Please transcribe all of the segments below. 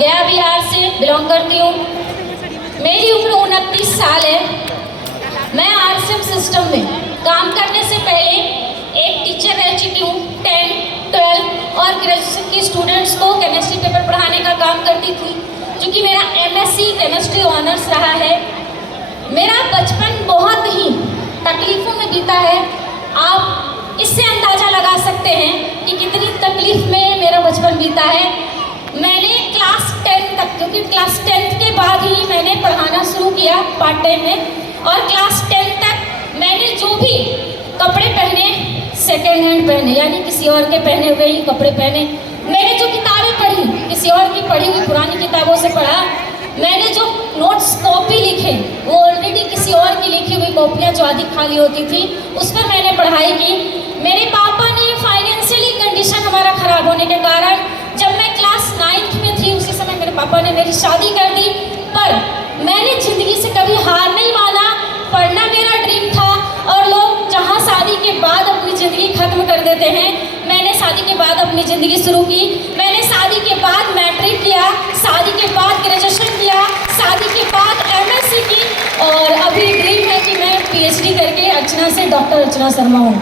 गया बिहार से बिलोंग करती हूँ। मेरी उम्र 29 साल है। मैं आरसीएम सिस्टम में काम करने से पहले एक टीचर रह चुकी हूँ। 10, 12 और ग्रेजुएशन के स्टूडेंट्स को केमिस्ट्री पेपर पढ़ाने का काम करती थी, जो कि मेरा एमएससी केमिस्ट्री ऑनर्स रहा है। मेरा बचपन बहुत ही तकलीफ़ों में बीता है। आप इससे अंदाज़ा लगा सकते हैं कि कितनी तकलीफ़ में मेरा बचपन बीता है। मैंने क्लास 10 तक, क्योंकि क्लास 10 के बाद ही मैंने पढ़ाना शुरू किया पार्ट टाइम में, और क्लास 10 तक मैंने जो भी कपड़े पहने सेकेंड हैंड पहने, यानी किसी और के पहने हुए ही कपड़े पहने। मैंने जो किताबें पढ़ी किसी और की पढ़ी हुई पुरानी किताबों से पढ़ा। मैंने जो नोट्स कॉपी लिखे वो ऑलरेडी किसी और की लिखी हुई कॉपियाँ जो आधी खाली होती थी उस पर मैंने पढ़ाई की। मेरे पापा ने फाइनेंशियली कंडीशन हमारा ख़राब होने के कारण जब मैं क्लास 9th में थी उसी समय मेरे पापा ने मेरी शादी कर दी। पर मैंने ज़िंदगी से कभी हार नहीं माना। पढ़ना मेरा ड्रीम था, और लोग जहाँ शादी के बाद अपनी ज़िंदगी ख़त्म कर देते हैं, मैंने शादी के बाद अपनी ज़िंदगी शुरू की। मैंने शादी के बाद मैट्रिक किया, शादी के बाद ग्रेजुएशन किया, शादी के बाद एमएससी की, और अभी ड्रीम है कि मैं पीएचडी करके अर्चना से डॉक्टर अर्चना शर्मा हूँ,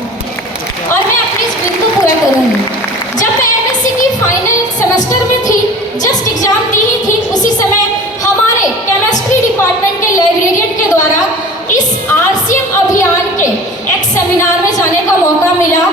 और मैं अपनी इस ड्रीम को पूरा करूँगी। जब मैं एमएससी की फाइनल सेमेस्टर में थी, जस्ट एग्ज़ाम दी ही थी, उसी समय हमारे केमिस्ट्री डिपार्टमेंट के लाइब्रेरियन के द्वारा इस आरसीएम अभियान के एक सेमिनार में जाने का मौका मिला,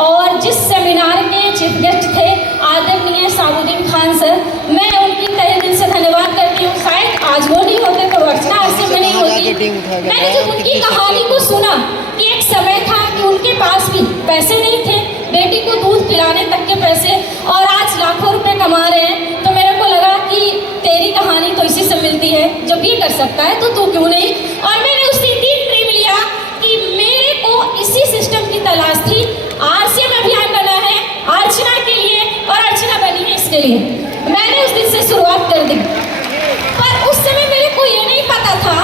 और जिस सेमिनार के चीफ गेस्ट थे आदरणीय साबुद्दीन खान सर, मैं उनकी तहे दिल से धन्यवाद करती हूँ। शायद आज वो नहीं होते तो अर्चना आरसीएम में नहीं होती। मैंने जब उनकी कहानी को सुना कि एक समय था कि उनके पास भी पैसे नहीं थे, बेटी को दूध पिलाने तक के पैसे, और आज लाखों रुपए कमा रहे हैं, तो मेरे को लगा कि तेरी कहानी तो इसी से मिलती है, जब ये कर सकता है तो तू क्यों नहीं। और मैंने उसी दिन ड्रीम लिया कि मेरे को इसी सिस्टम की तलाश थी। आरसीएम अभियान बना है अर्चना के लिए, और अर्चना बनी है इसके लिए। मैंने उस दिन से शुरुआत कर दी, पर उस समय मेरे को ये नहीं पता था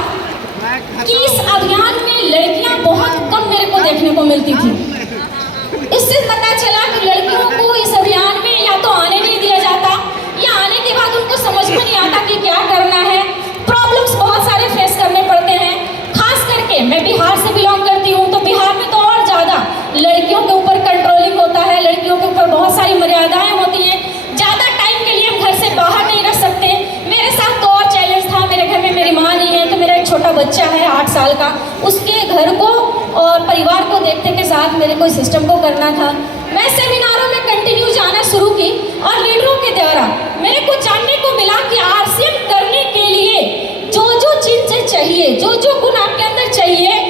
कि इस अभियान में लड़कियां बहुत कम मेरे को देखने को मिलती थी। इससे पता चला कि लड़कियों को इस अभियान में या तो आने नहीं दिया जाता, या आने के बाद उनको समझ में नहीं आता कि क्या करना है। प्रॉब्लम्स बहुत सारे फेस करने पड़ते हैं। खास करके मैं बिहार से बिलोंग करती हूँ, तो बिहार में तो और ज़्यादा लड़कियों के ऊपर कंट्रोलिंग होता है, लड़कियों के ऊपर बहुत सारी मर्यादाएं होती हैं। ज़्यादा टाइम के लिए हम घर से बाहर नहीं रह सकते। मेरे साथ तो और चैलेंज था, मेरे घर में मेरी माँ नहीं है, तो मेरा एक छोटा बच्चा है 8 साल का, उसके घर को और परिवार को देखने के साथ मेरे को इस सिस्टम को करना था। मैं सेमिनारों में कंटिन्यू जाना शुरू की, और लीडरों के द्वारा मेरे को जानने को मिला कि आरसीएम करने के लिए जो जो चीज़ें चाहिए, जो जो गुण आपके अंदर चाहिए,